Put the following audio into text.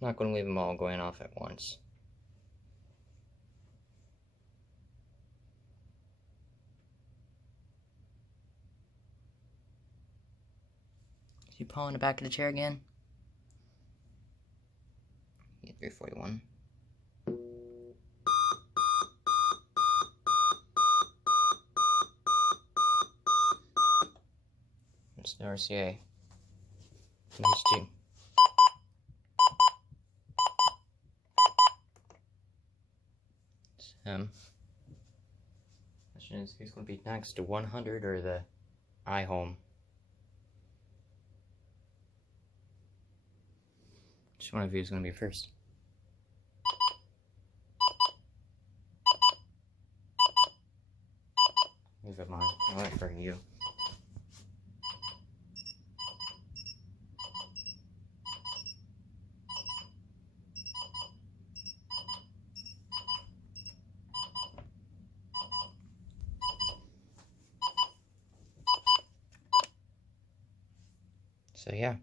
I'm not going to leave them all going off at once. Is you pulling the back of the chair again? 341. It's the RCA. These two. It's him. Question is, who's going to be next, the 100 or the iHome? Which one of you is going to be first? Leave it mine. I'll wait for you. So yeah.